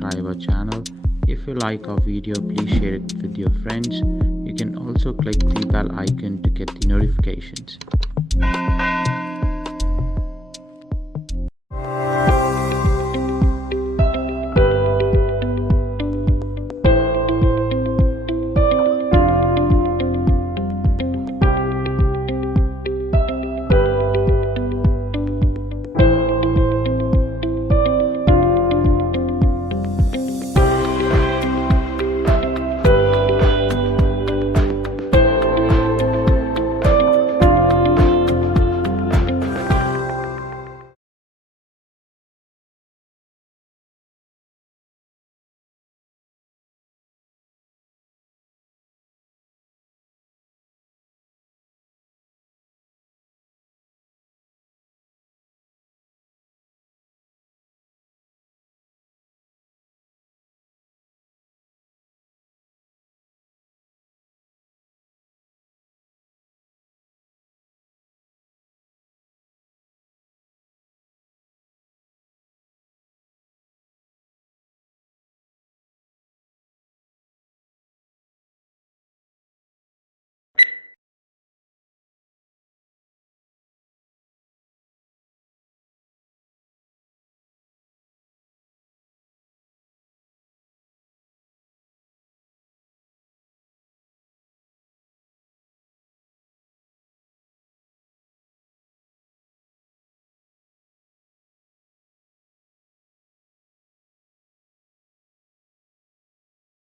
subscribe our channel. If you like our video, please share it with your friends. You can also click the bell icon to get the notifications.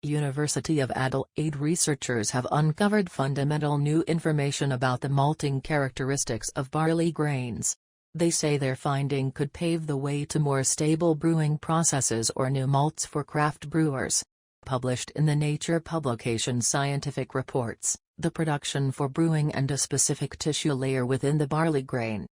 University of Adelaide researchers have uncovered fundamental new information about the malting characteristics of barley grains. They say their finding could pave the way to more stable brewing processes or new malts for craft brewers. Published in the Nature publication Scientific Reports, the production for brewing and a specific tissue layer within the barley grain.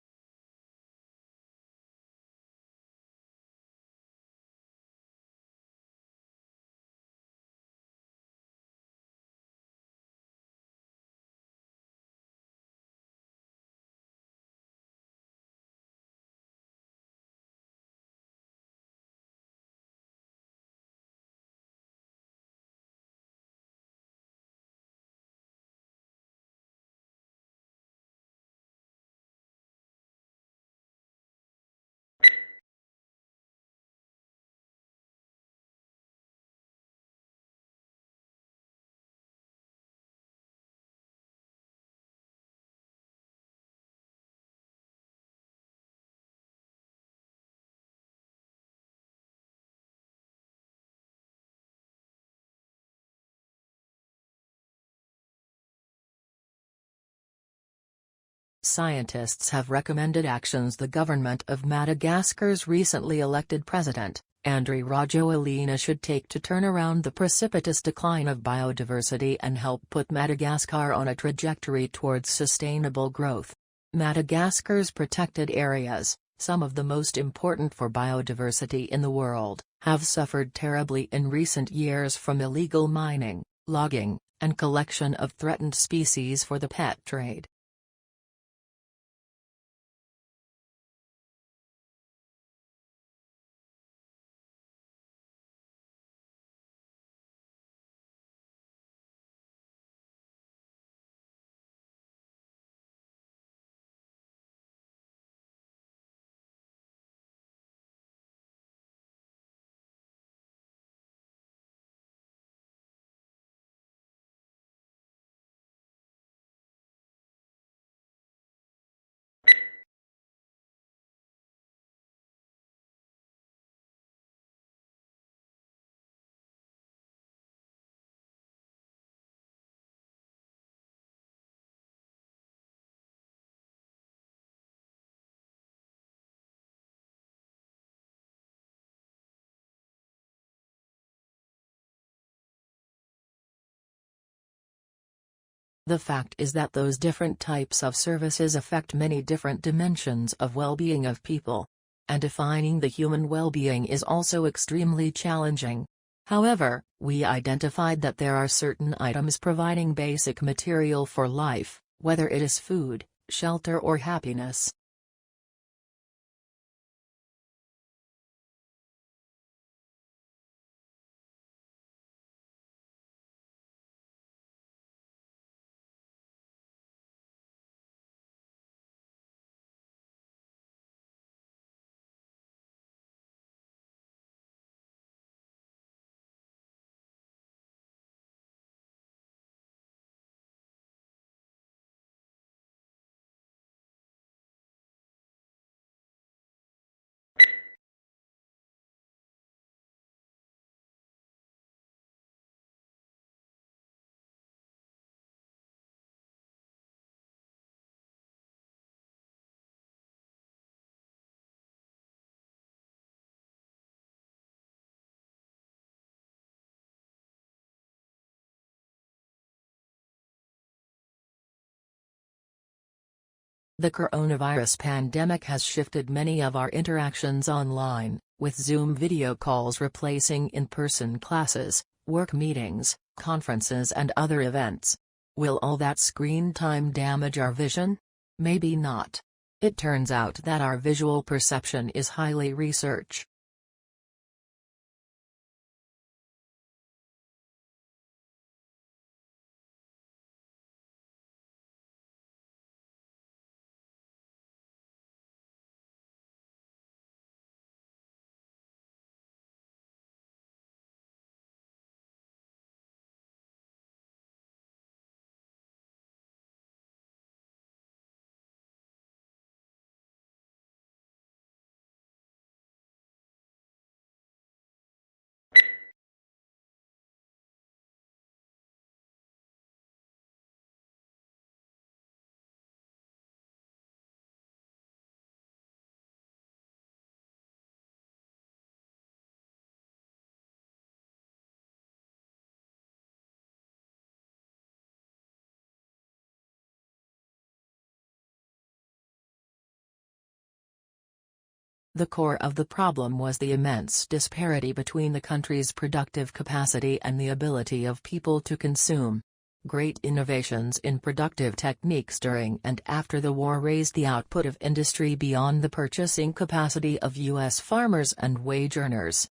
Scientists have recommended actions the government of Madagascar's recently elected president, Andry Rajoelina, should take to turn around the precipitous decline of biodiversity and help put Madagascar on a trajectory towards sustainable growth. Madagascar's protected areas, some of the most important for biodiversity in the world, have suffered terribly in recent years from illegal mining, logging, and collection of threatened species for the pet trade. The fact is that those different types of services affect many different dimensions of well-being of people. And defining the human well-being is also extremely challenging. However, we identified that there are certain items providing basic material for life, whether it is food, shelter or happiness. The coronavirus pandemic has shifted many of our interactions online, with Zoom video calls replacing in-person classes, work meetings, conferences and other events. Will all that screen time damage our vision? Maybe not. It turns out that our visual perception is highly researched. The core of the problem was the immense disparity between the country's productive capacity and the ability of people to consume. Great innovations in productive techniques during and after the war raised the output of industry beyond the purchasing capacity of U.S. farmers and wage earners.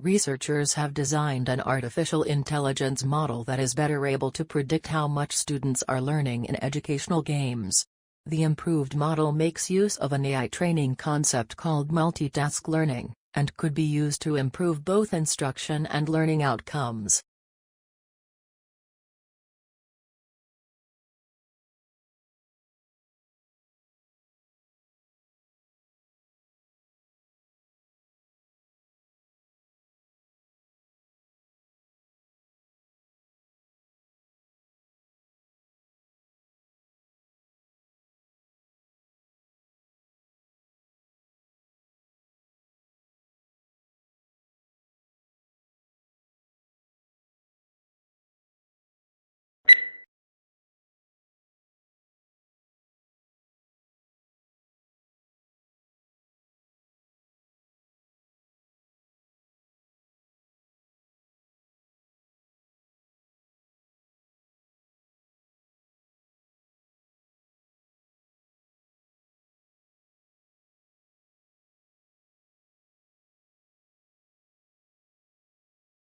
Researchers have designed an artificial intelligence model that is better able to predict how much students are learning in educational games. The improved model makes use of an AI training concept called multitask learning, and could be used to improve both instruction and learning outcomes.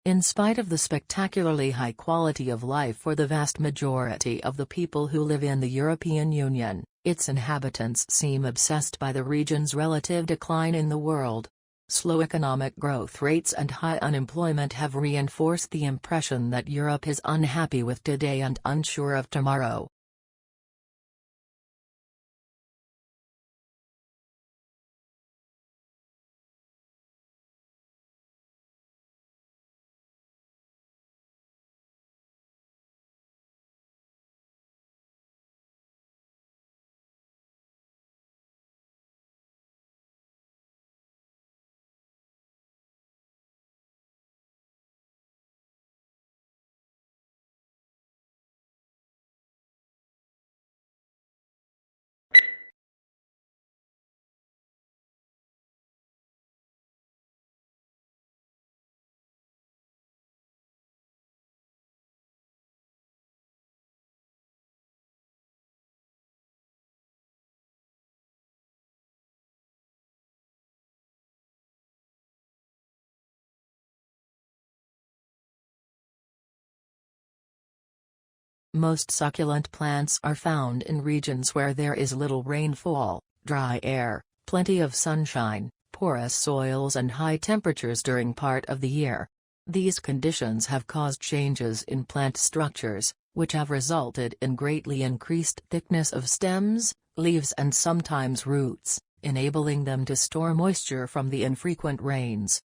In spite of the spectacularly high quality of life for the vast majority of the people who live in the European Union, its inhabitants seem obsessed by the region's relative decline in the world. Slow economic growth rates and high unemployment have reinforced the impression that Europe is unhappy with today and unsure of tomorrow. Most succulent plants are found in regions where there is little rainfall, dry air, plenty of sunshine, porous soils and high temperatures during part of the year. These conditions have caused changes in plant structures, which have resulted in greatly increased thickness of stems, leaves and sometimes roots, enabling them to store moisture from the infrequent rains.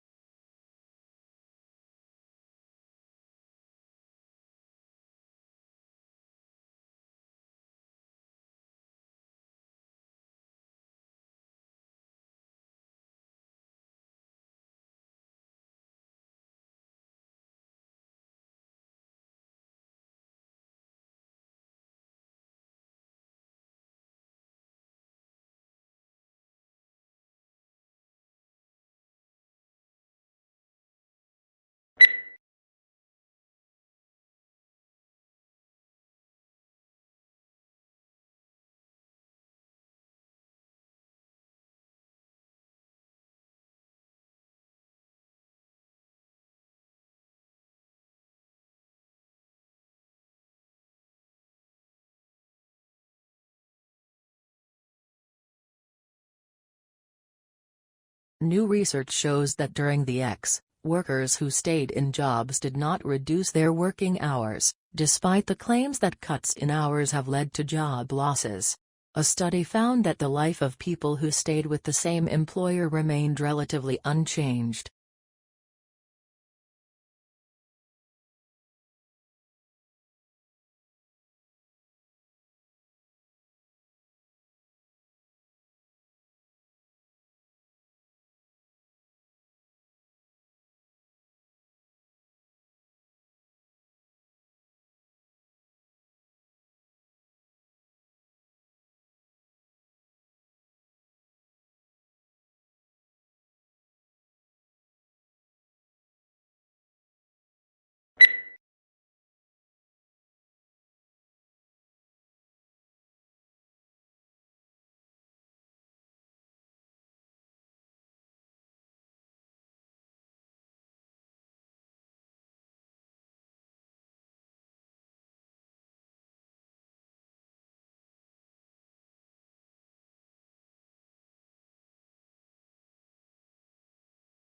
New research shows that during the X, workers who stayed in jobs did not reduce their working hours, despite the claims that cuts in hours have led to job losses. A study found that the life of people who stayed with the same employer remained relatively unchanged.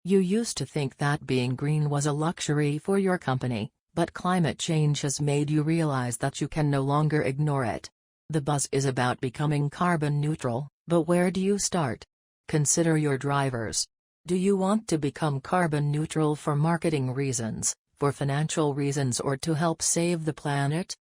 You used to think that being green was a luxury for your company, but climate change has made you realize that you can no longer ignore it. The buzz is about becoming carbon neutral, but where do you start? Consider your drivers. Do you want to become carbon neutral for marketing reasons, for financial reasons or to help save the planet?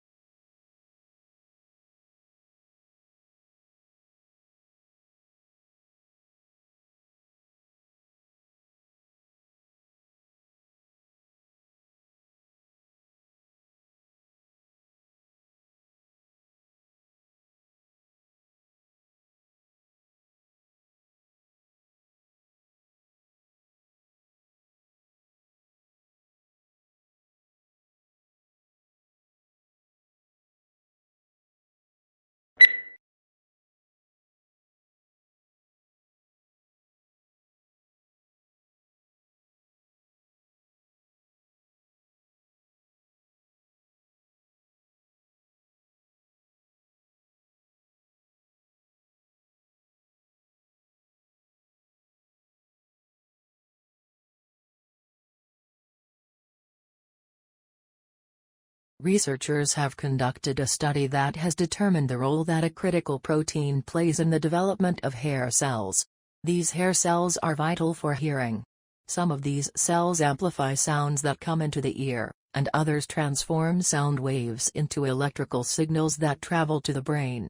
Researchers have conducted a study that has determined the role that a critical protein plays in the development of hair cells. These hair cells are vital for hearing. Some of these cells amplify sounds that come into the ear, and others transform sound waves into electrical signals that travel to the brain.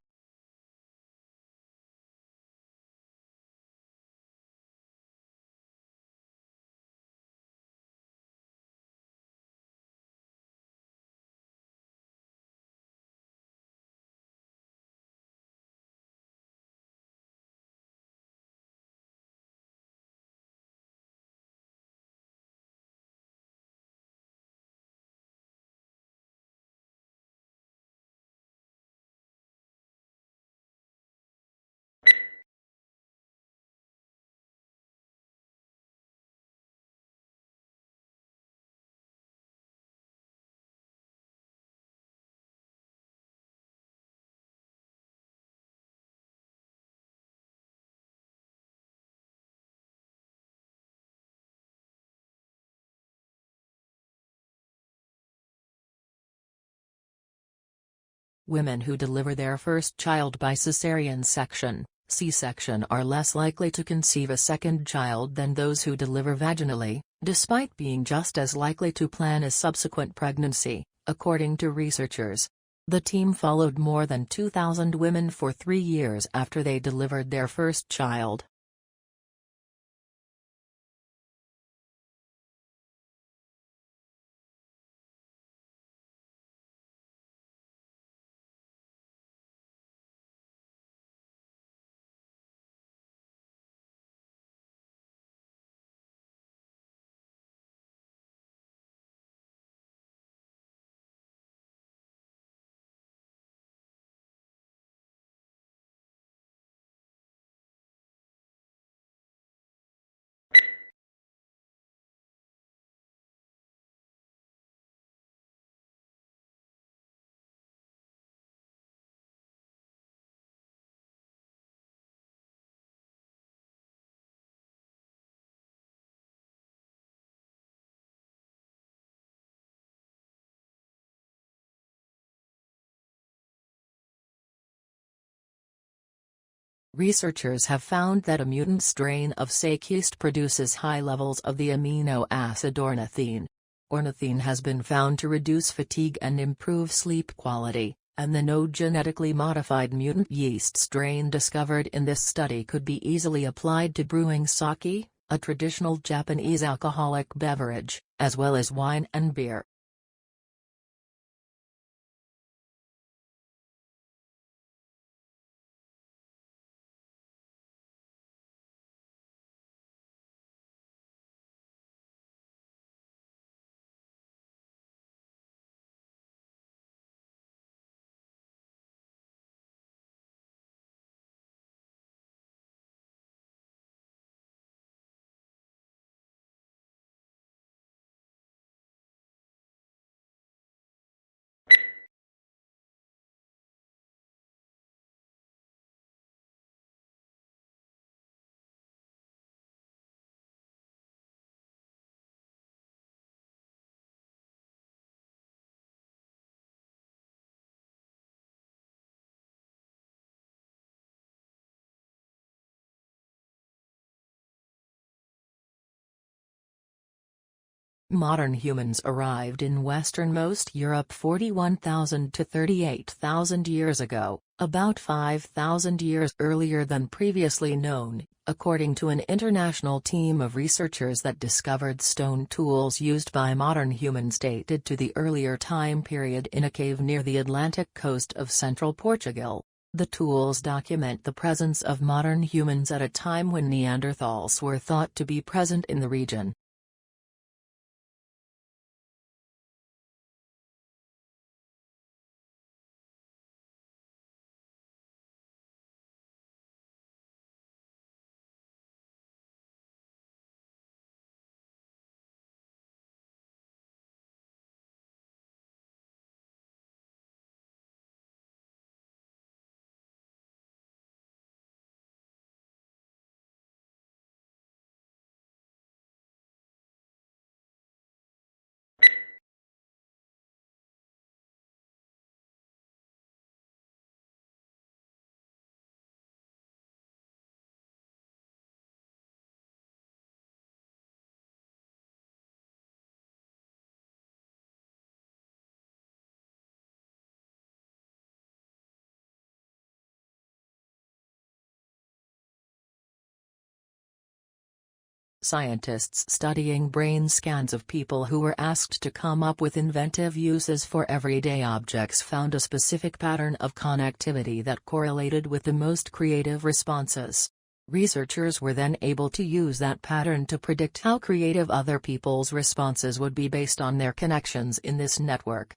Women who deliver their first child by cesarean section, C-section, are less likely to conceive a second child than those who deliver vaginally, despite being just as likely to plan a subsequent pregnancy, according to researchers. The team followed more than 2,000 women for 3 years after they delivered their first child. Researchers have found that a mutant strain of 𝗁𝗂𝗏 produces high levels of the amino acid ornithine. Ornithine has been found to reduce fatigue and improve sleep quality, and the no genetically modified mutant yeast strain discovered in this study could be easily applied to brewing sake, a traditional Japanese alcoholic beverage, as well as wine and beer. Modern humans arrived in westernmost Europe 41,000 to 38,000 years ago, about 5,000 years earlier than previously known, according to an international team of researchers that discovered stone tools used by modern humans dated to the earlier time period in a cave near the Atlantic coast of central Portugal. The tools document the presence of modern humans at a time when Neanderthals were thought to be present in the region. Scientists studying brain scans of people who were asked to come up with inventive uses for everyday objects found a specific pattern of connectivity that correlated with the most creative responses. Researchers were then able to use that pattern to predict how creative other people's responses would be based on their connections in this network.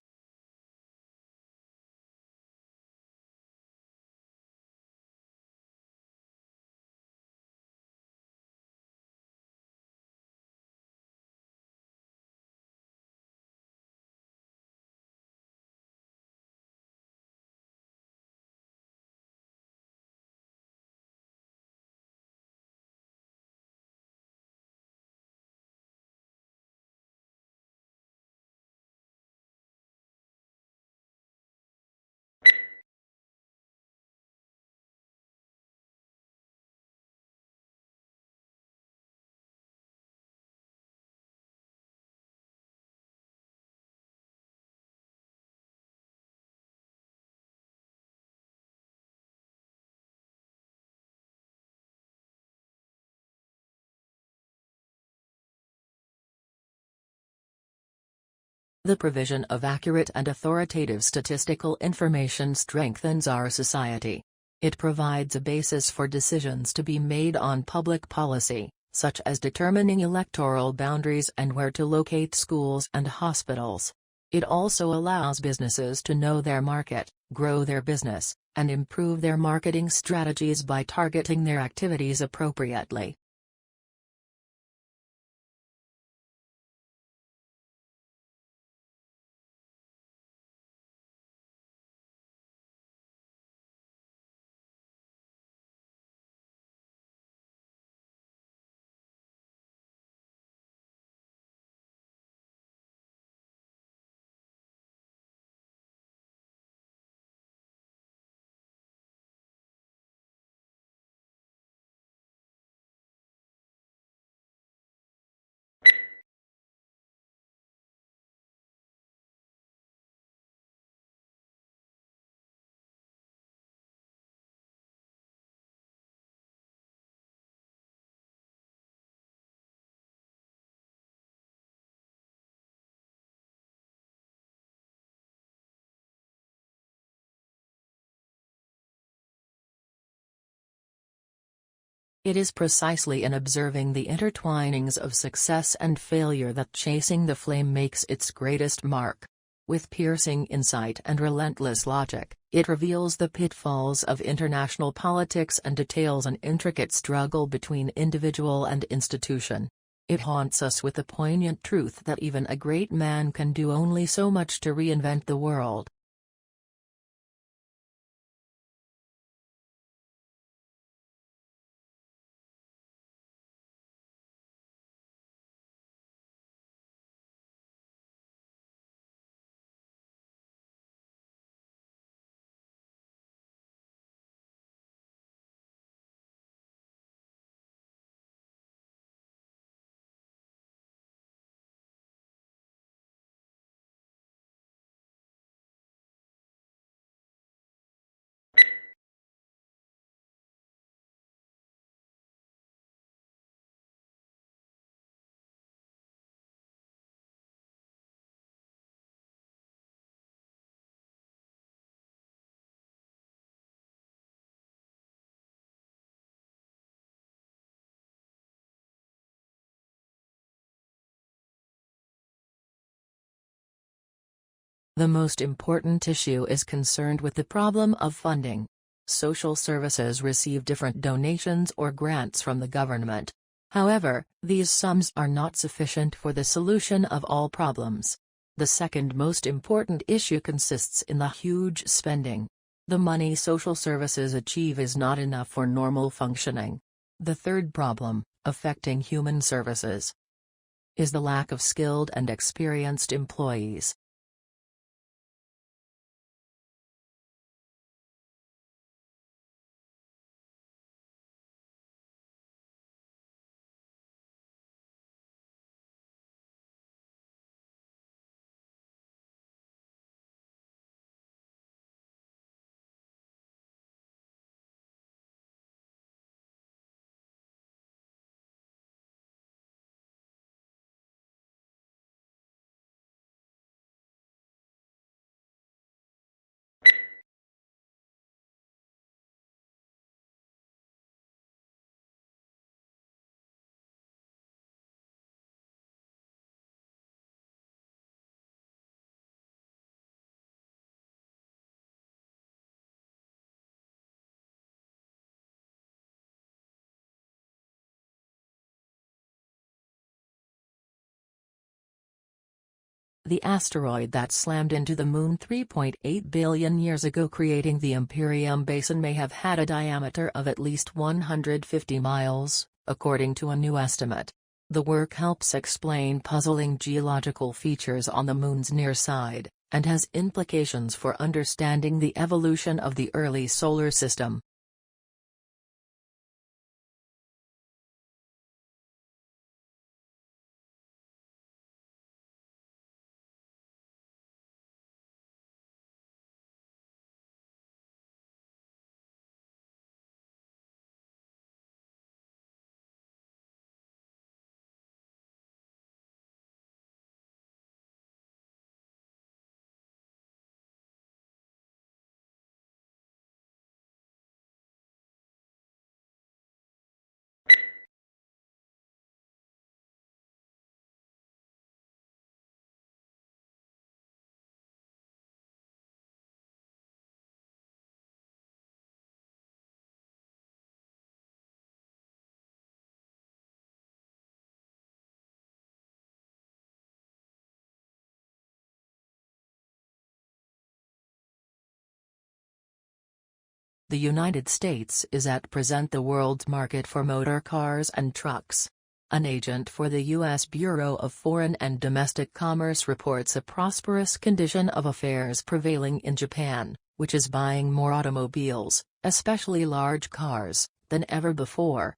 The provision of accurate and authoritative statistical information strengthens our society. It provides a basis for decisions to be made on public policy, such as determining electoral boundaries and where to locate schools and hospitals. It also allows businesses to know their market, grow their business, and improve their marketing strategies by targeting their activities appropriately. It is precisely in observing the intertwinings of success and failure that Chasing the Flame makes its greatest mark. With piercing insight and relentless logic, it reveals the pitfalls of international politics and details an intricate struggle between individual and institution. It haunts us with the poignant truth that even a great man can do only so much to reinvent the world. The most important issue is concerned with the problem of funding. Social services receive different donations or grants from the government. However, these sums are not sufficient for the solution of all problems. The second most important issue consists in the huge spending. The money social services achieve is not enough for normal functioning. The third problem, affecting human services, is the lack of skilled and experienced employees. The asteroid that slammed into the Moon 3.8 billion years ago creating the Imperium Basin may have had a diameter of at least 150 miles, according to a new estimate. The work helps explain puzzling geological features on the Moon's near side, and has implications for understanding the evolution of the early solar system. The United States is at present the world's market for motor cars and trucks. An agent for the U.S. Bureau of Foreign and Domestic Commerce reports a prosperous condition of affairs prevailing in Japan, which is buying more automobiles, especially large cars, than ever before.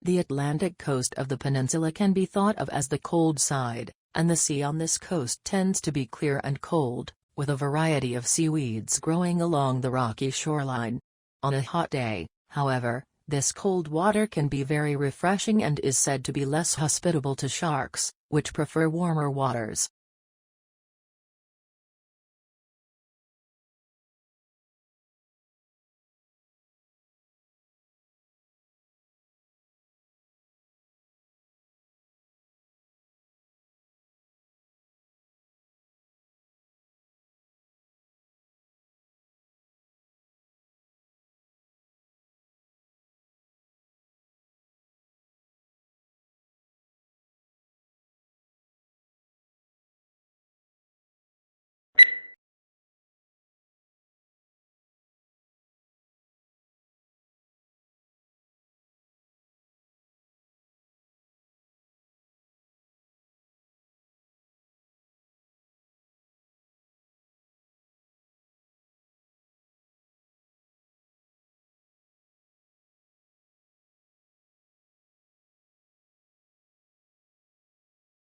The Atlantic coast of the peninsula can be thought of as the cold side, and the sea on this coast tends to be clear and cold, with a variety of seaweeds growing along the rocky shoreline. On a hot day, however, this cold water can be very refreshing and is said to be less hospitable to sharks, which prefer warmer waters.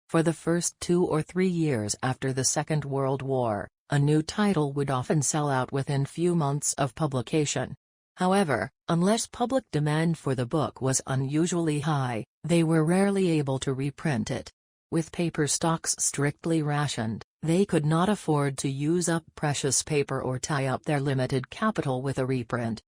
For the first 2 or 3 years after the Second World War, a new title would often sell out within few months of publication. However, unless public demand for the book was unusually high, they were rarely able to reprint it. With paper stocks strictly rationed, they could not afford to use up precious paper or tie up their limited capital with a reprint.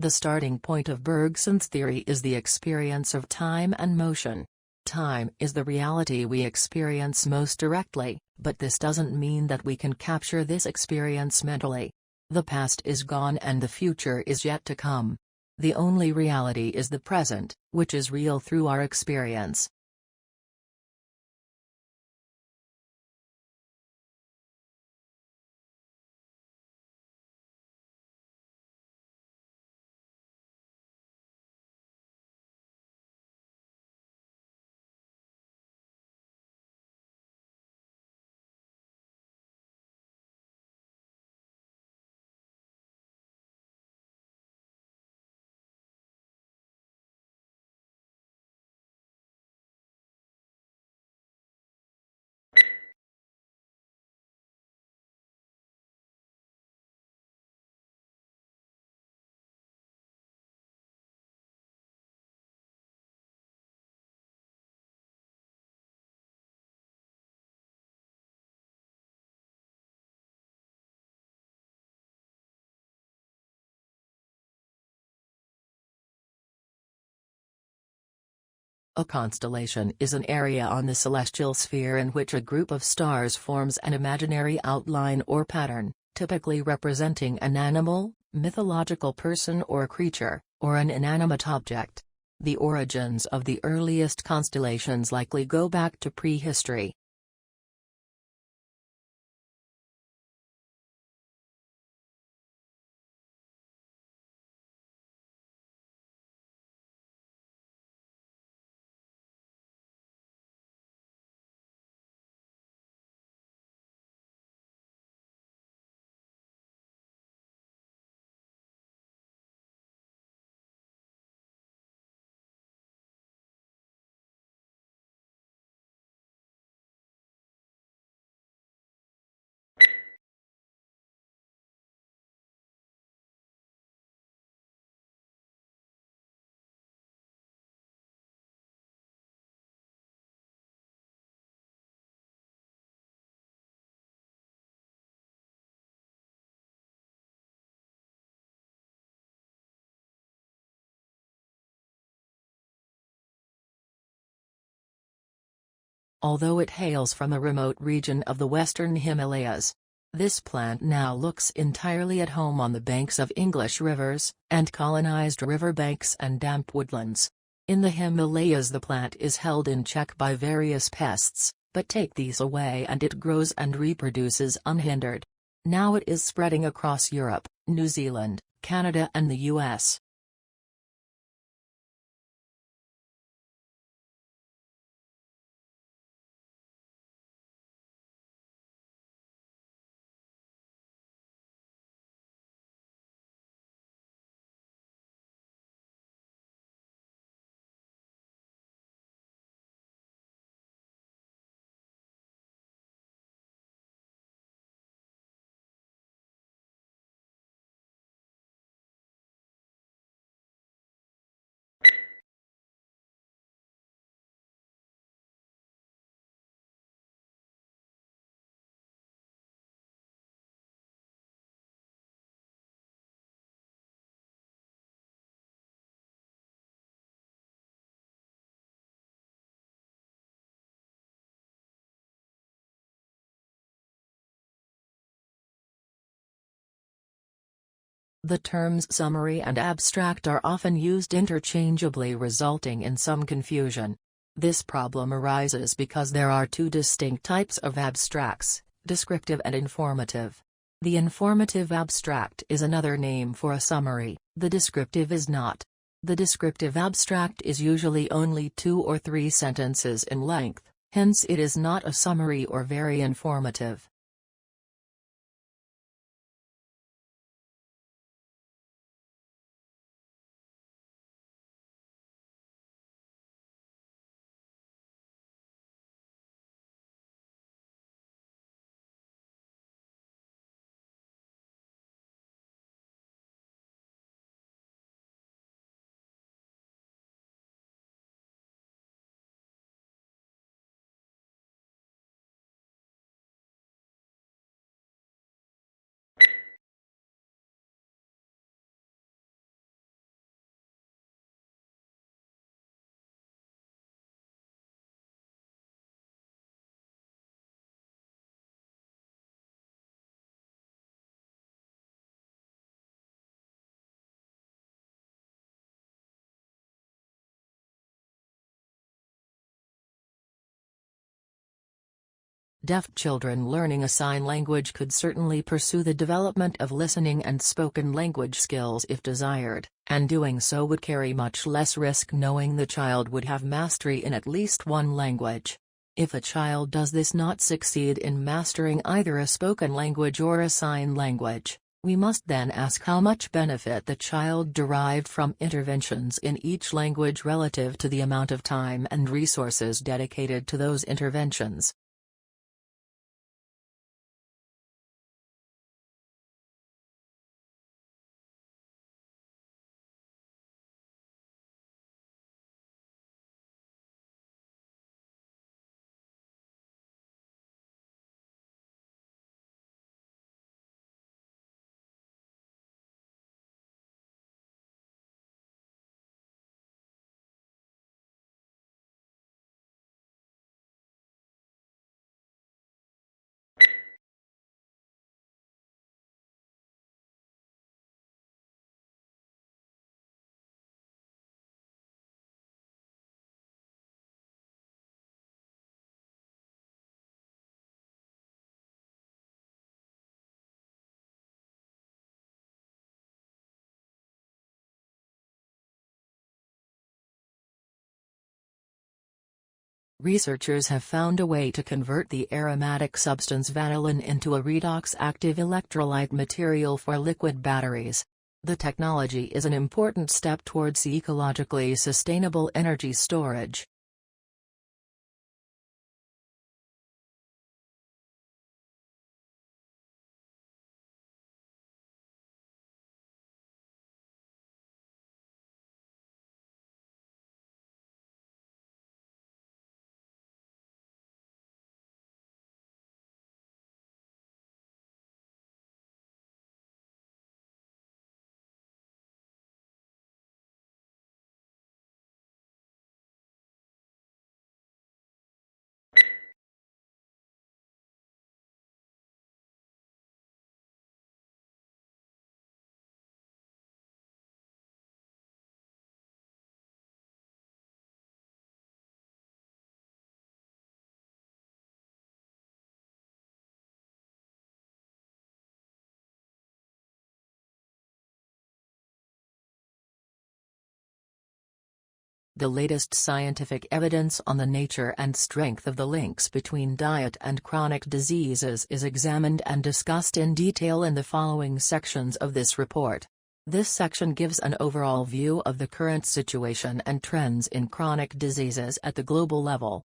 The starting point of Bergson's theory is the experience of time and motion. Time is the reality we experience most directly, but this doesn't mean that we can capture this experience mentally. The past is gone and the future is yet to come. The only reality is the present, which is real through our experience. A constellation is an area on the celestial sphere in which a group of stars forms an imaginary outline or pattern, typically representing an animal, mythological person or creature, or an inanimate object. The origins of the earliest constellations likely go back to prehistory. Although it hails from a remote region of the western Himalayas, this plant now looks entirely at home on the banks of English rivers, and colonized riverbanks and damp woodlands. In the Himalayas the plant is held in check by various pests, but take these away and it grows and reproduces unhindered. Now it is spreading across Europe, New Zealand, Canada and the US. The terms summary and abstract are often used interchangeably, resulting in some confusion. This problem arises because there are two distinct types of abstracts, descriptive and informative. The informative abstract is another name for a summary, the descriptive is not. The descriptive abstract is usually only 2 or 3 sentences in length, hence it is not a summary or very informative. Deaf children learning a sign language could certainly pursue the development of listening and spoken language skills if desired, and doing so would carry much less risk knowing the child would have mastery in at least one language. If a child does not succeed in mastering either a spoken language or a sign language, we must then ask how much benefit the child derived from interventions in each language relative to the amount of time and resources dedicated to those interventions. Researchers have found a way to convert the aromatic substance vanillin into a redox-active electrolyte material for liquid batteries. The technology is an important step towards ecologically sustainable energy storage. The latest scientific evidence on the nature and strength of the links between diet and chronic diseases is examined and discussed in detail in the following sections of this report. This section gives an overall view of the current situation and trends in chronic diseases at the global level.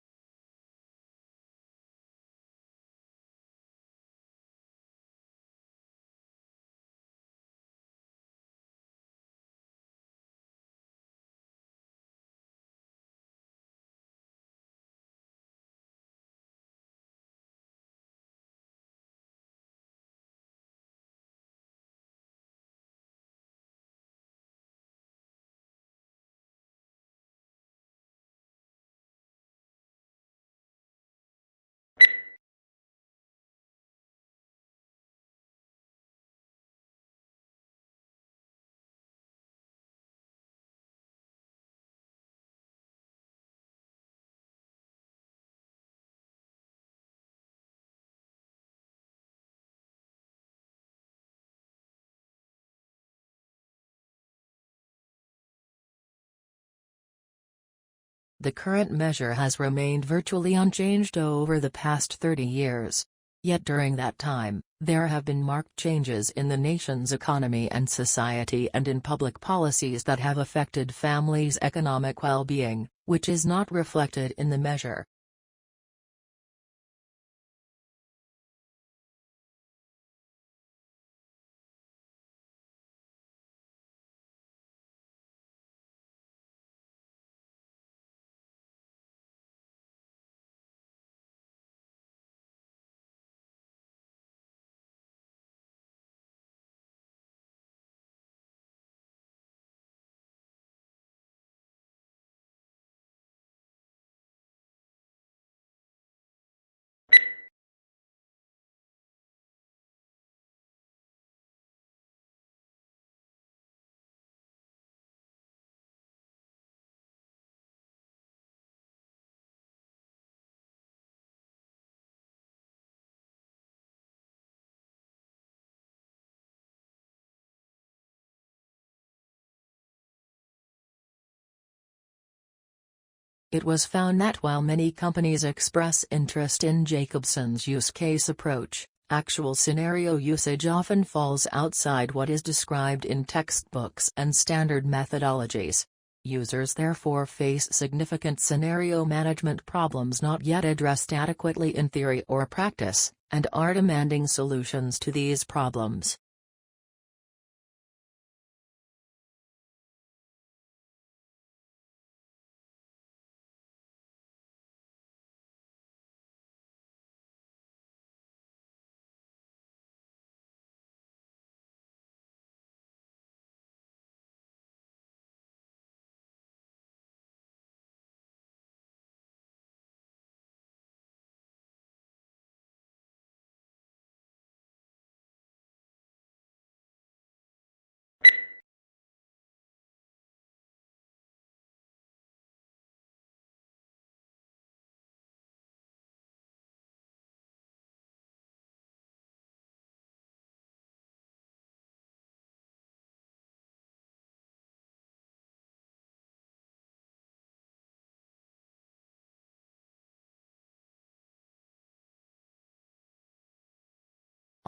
The current measure has remained virtually unchanged over the past 30 years. Yet during that time, there have been marked changes in the nation's economy and society and in public policies that have affected families' economic well-being, which is not reflected in the measure. It was found that while many companies express interest in Jacobson's use case approach, actual scenario usage often falls outside what is described in textbooks and standard methodologies. Users therefore face significant scenario management problems not yet addressed adequately in theory or practice, and are demanding solutions to these problems.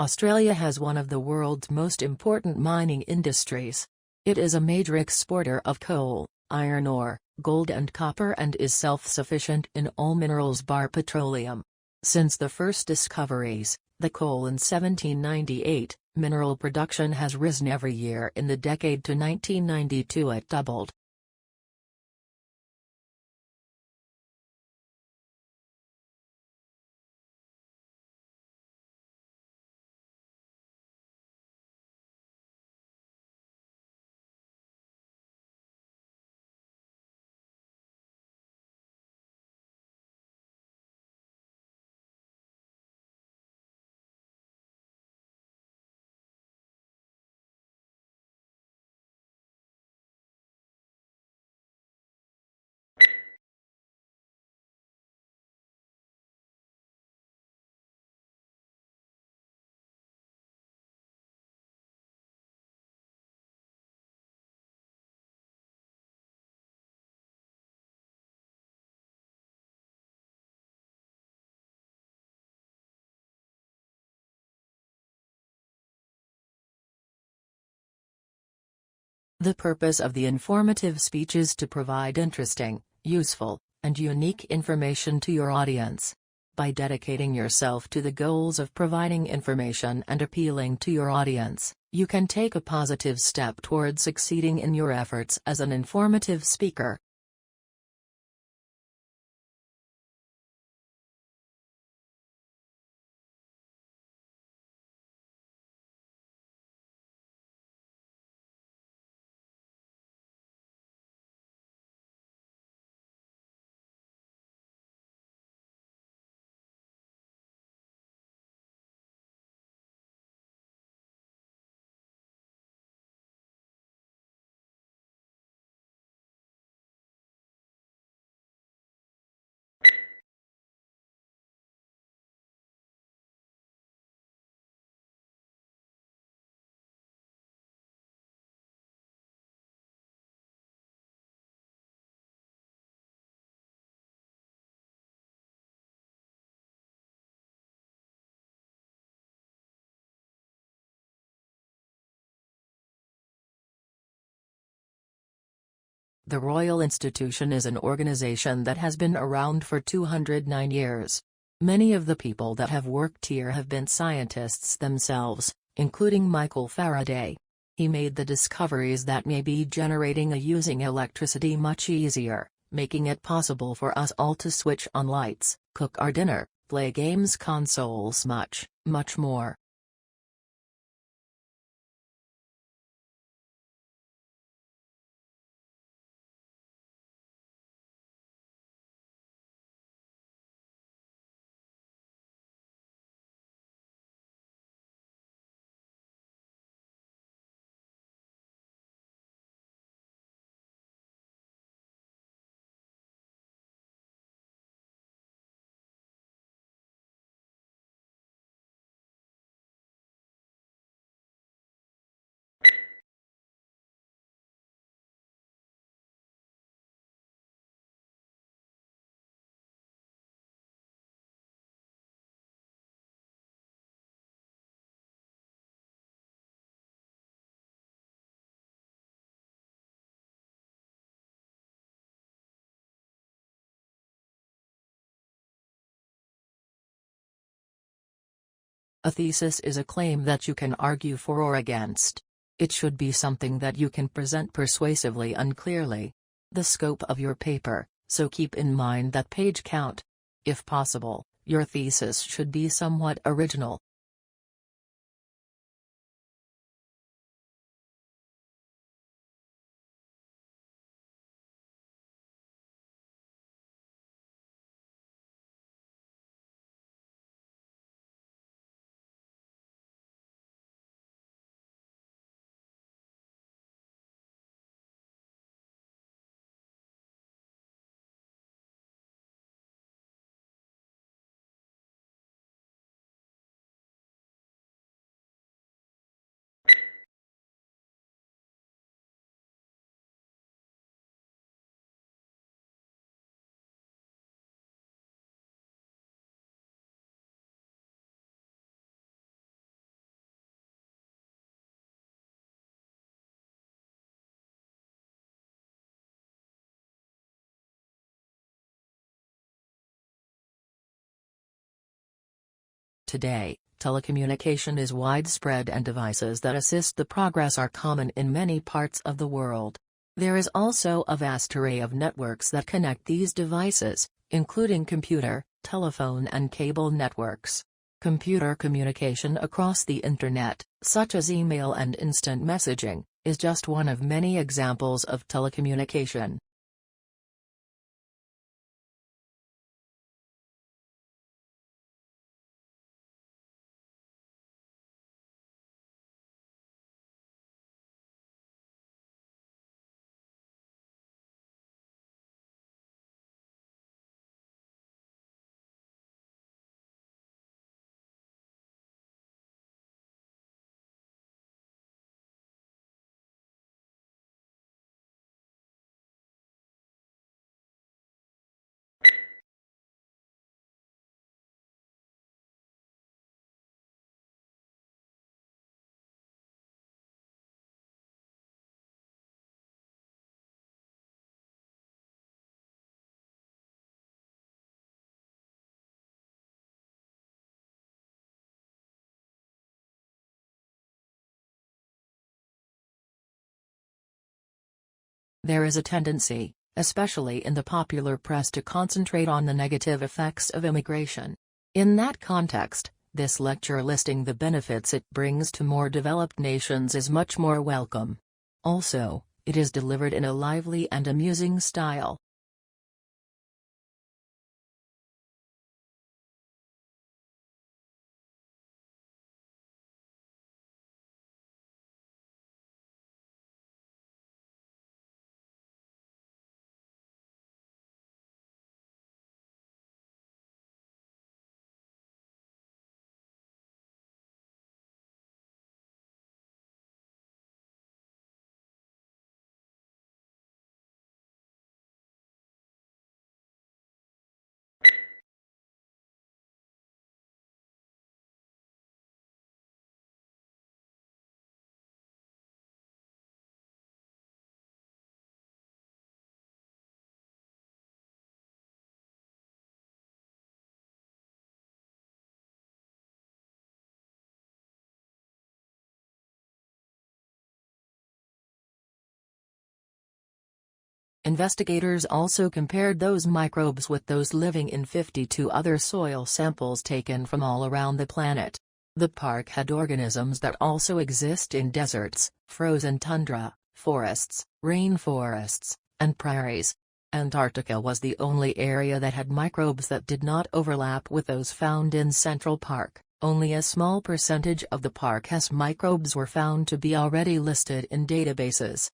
Australia has one of the world's most important mining industries. It is a major exporter of coal, iron ore, gold and copper, and is self-sufficient in all minerals bar petroleum. Since the first discoveries, the coal in 1798, mineral production has risen every year in the decade to 1992 it doubled. The purpose of the informative speech is to provide interesting, useful, and unique information to your audience. By dedicating yourself to the goals of providing information and appealing to your audience, you can take a positive step towards succeeding in your efforts as an informative speaker. The Royal Institution is an organization that has been around for 209 years. Many of the people that have worked here have been scientists themselves, including Michael Faraday. He made the discoveries that may be generating using electricity much easier, making it possible for us all to switch on lights, cook our dinner, play games, consoles, much more. A thesis is a claim that you can argue for or against. It should be something that you can present persuasively and clearly. The scope of your paper, so keep in mind that page count. If possible, your thesis should be somewhat original. Today, telecommunication is widespread and devices that assist the progress are common in many parts of the world. There is also a vast array of networks that connect these devices, including computer, telephone and cable networks. Computer communication across the Internet, such as email and instant messaging, is just one of many examples of telecommunication. There is a tendency, especially in the popular press, to concentrate on the negative effects of immigration. In that context, this lecture listing the benefits it brings to more developed nations is much more welcome. Also, it is delivered in a lively and amusing style. Investigators also compared those microbes with those living in 52 other soil samples taken from all around the planet. The park had organisms that also exist in deserts, frozen tundra, forests, rainforests, and prairies. Antarctica was the only area that had microbes that did not overlap with those found in Central Park. Only a small percentage of the park's microbes were found to be already listed in databases.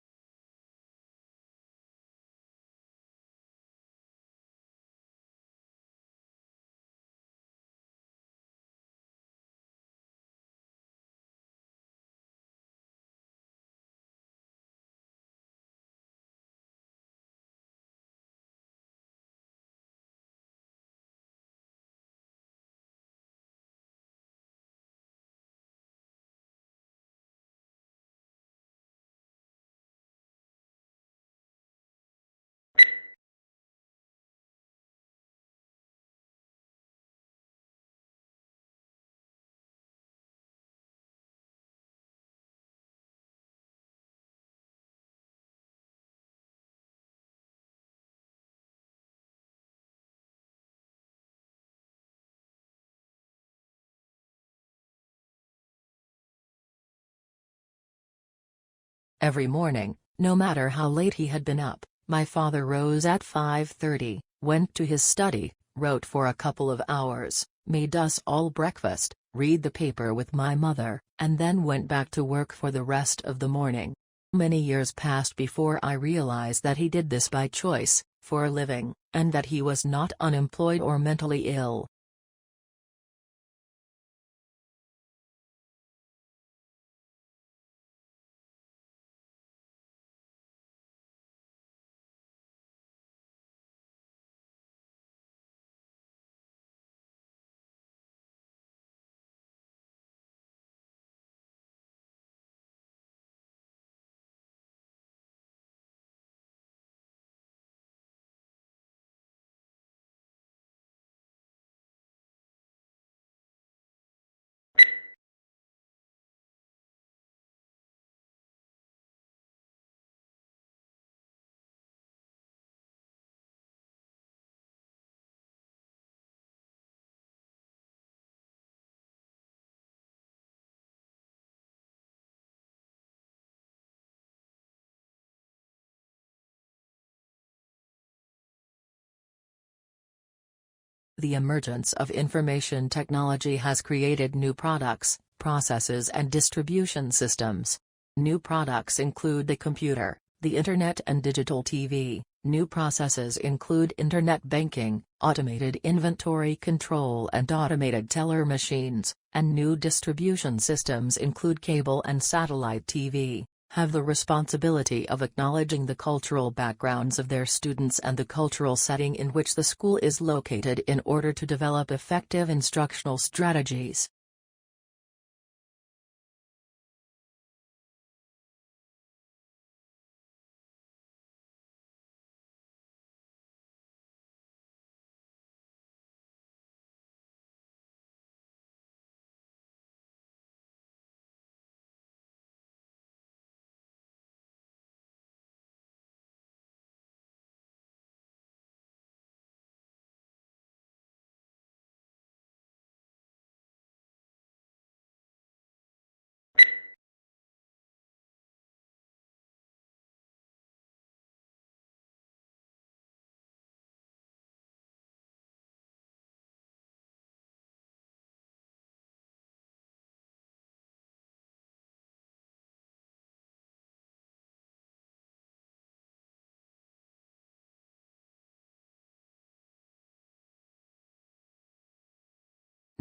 Every morning, no matter how late he had been up, my father rose at 5:30, went to his study, wrote for a couple of hours, made us all breakfast, read the paper with my mother, and then went back to work for the rest of the morning. Many years passed before I realized that he did this by choice, for a living, and that he was not unemployed or mentally ill. The emergence of information technology has created new products, processes and distribution systems. New products include the computer, the Internet and digital TV. New processes include Internet banking, automated inventory control and automated teller machines, and new distribution systems include cable and satellite TV, have the responsibility of acknowledging the cultural backgrounds of their students and the cultural setting in which the school is located in order to develop effective instructional strategies.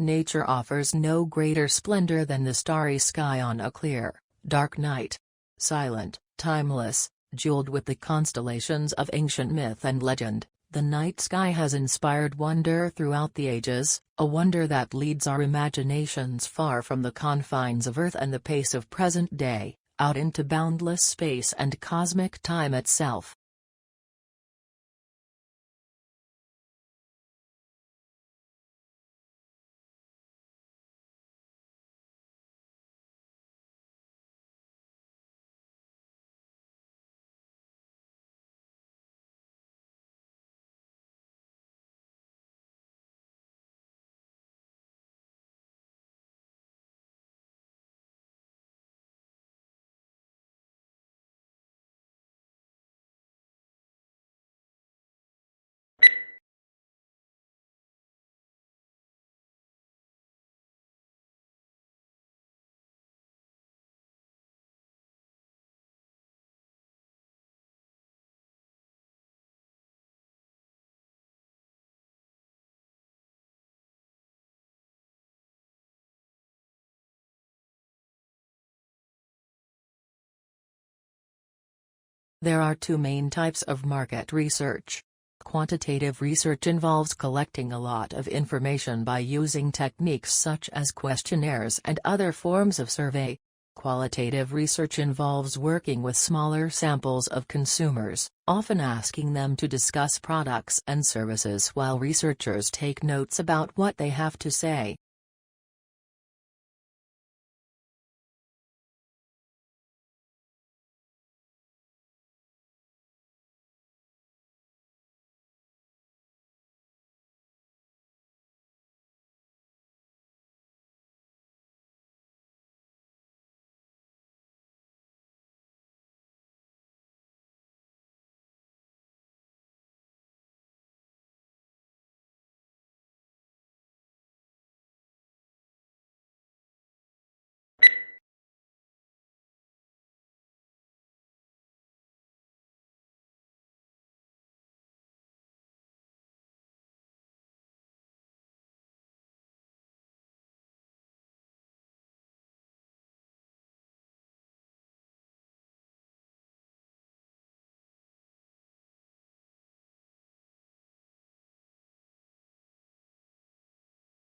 Nature offers no greater splendor than the starry sky on a clear, dark night. Silent, timeless, jeweled with the constellations of ancient myth and legend, the night sky has inspired wonder throughout the ages, a wonder that leads our imaginations far from the confines of Earth and the pace of present day, out into boundless space and cosmic time itself. There are two main types of market research. Quantitative research involves collecting a lot of information by using techniques such as questionnaires and other forms of survey. Qualitative research involves working with smaller samples of consumers, often asking them to discuss products and services while researchers take notes about what they have to say.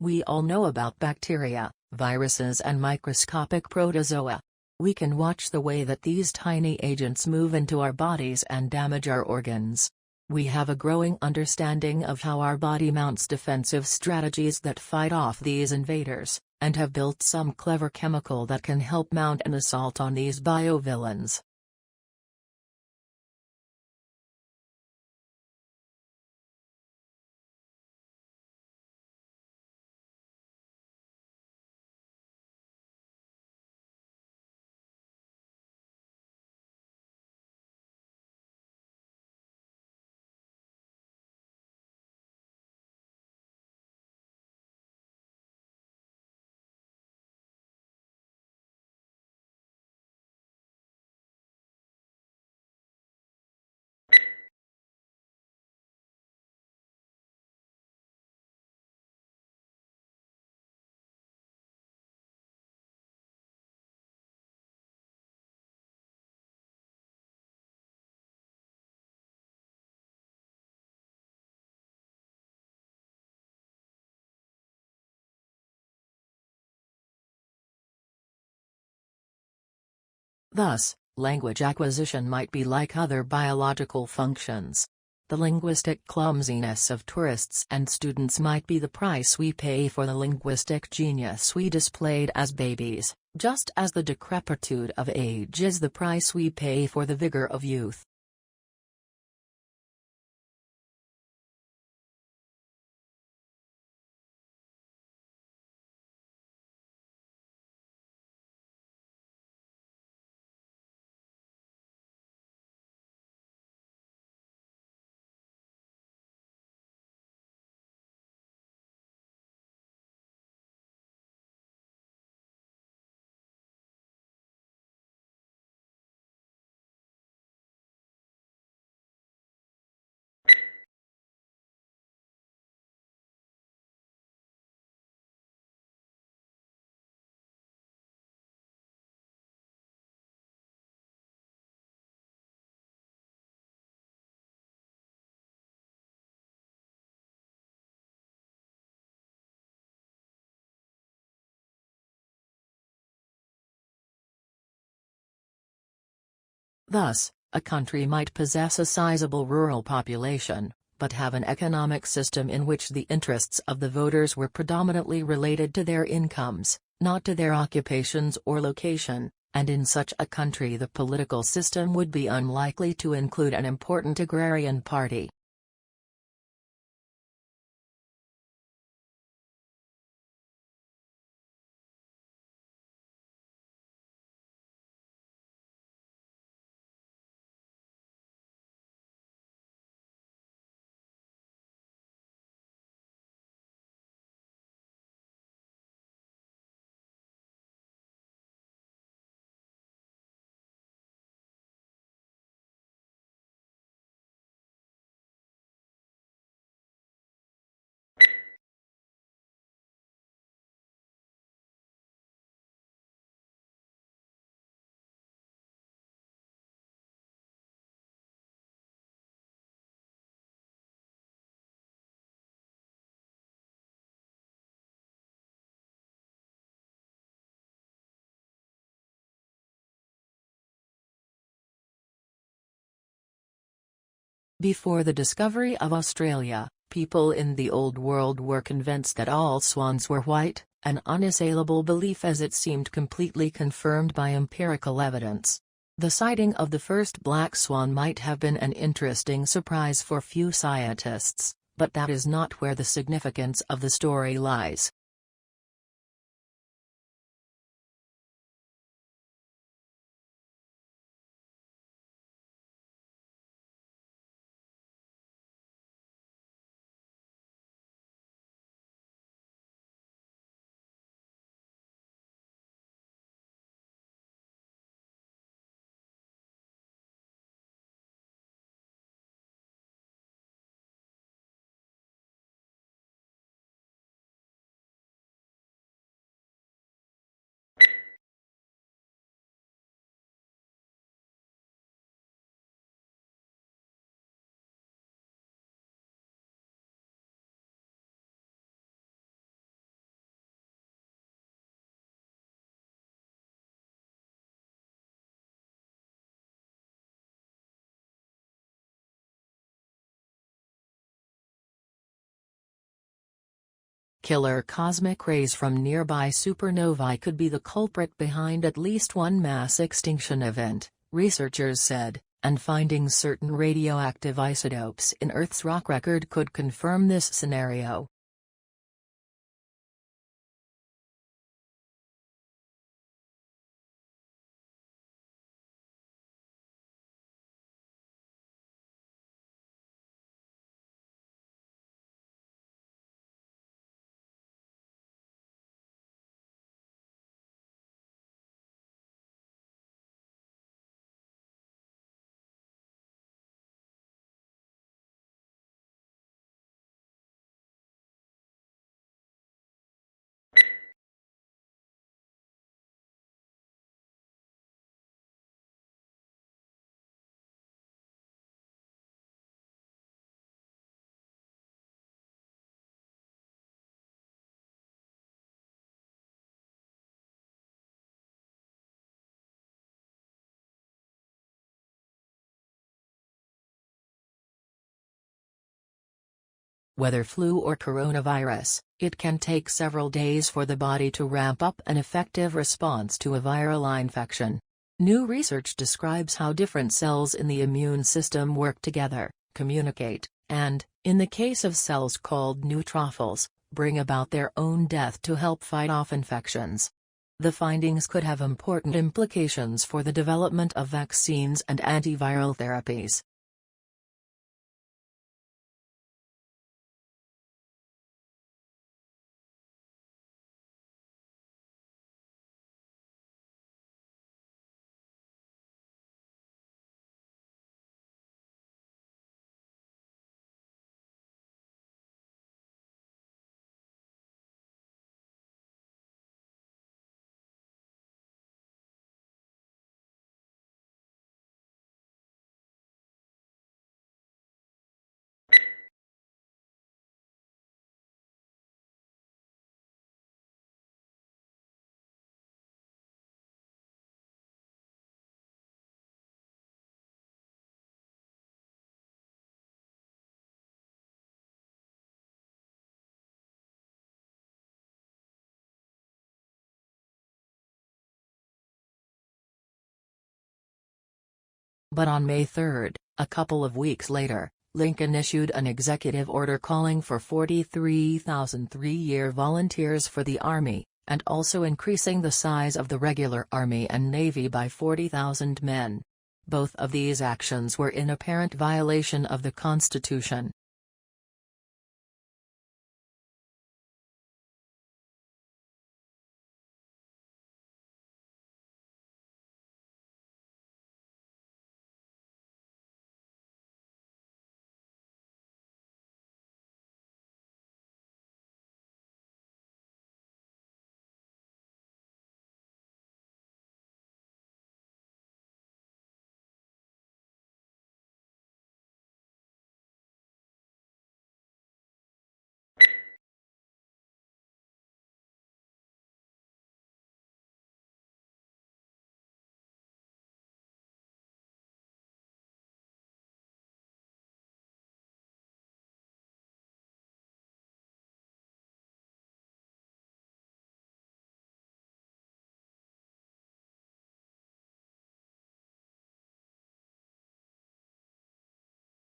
We all know about bacteria, viruses and microscopic protozoa. We can watch the way that these tiny agents move into our bodies and damage our organs. We have a growing understanding of how our body mounts defensive strategies that fight off these invaders, and have built some clever chemical that can help mount an assault on these biovillains. Thus, language acquisition might be like other biological functions. The linguistic clumsiness of tourists and students might be the price we pay for the linguistic genius we displayed as babies, just as the decrepitude of age is the price we pay for the vigor of youth. Thus, a country might possess a sizable rural population, but have an economic system in which the interests of the voters were predominantly related to their incomes, not to their occupations or location, and in such a country the political system would be unlikely to include an important agrarian party. Before the discovery of Australia, people in the Old World were convinced that all swans were white, an unassailable belief as it seemed completely confirmed by empirical evidence. The sighting of the first black swan might have been an interesting surprise for few scientists, but that is not where the significance of the story lies. Killer cosmic rays from nearby supernovae could be the culprit behind at least one mass extinction event, researchers said, and finding certain radioactive isotopes in Earth's rock record could confirm this scenario. Whether flu or coronavirus, it can take several days for the body to ramp up an effective response to a viral infection. New research describes how different cells in the immune system work together, communicate, and, in the case of cells called neutrophils, bring about their own death to help fight off infections. The findings could have important implications for the development of vaccines and antiviral therapies. But on May 3, a couple of weeks later, Lincoln issued an executive order calling for 43,000 three-year volunteers for the Army, and also increasing the size of the regular Army and Navy by 40,000 men. Both of these actions were in apparent violation of the Constitution.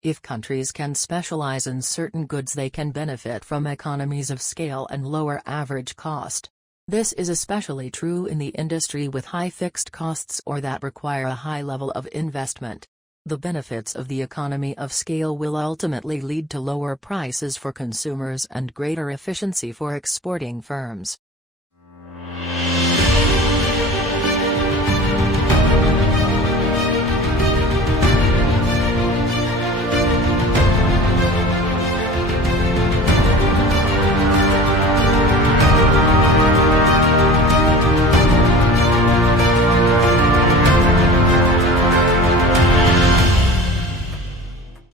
If countries can specialize in certain goods, they can benefit from economies of scale and lower average cost. This is especially true in the industry with high fixed costs or that require a high level of investment. The benefits of the economy of scale will ultimately lead to lower prices for consumers and greater efficiency for exporting firms.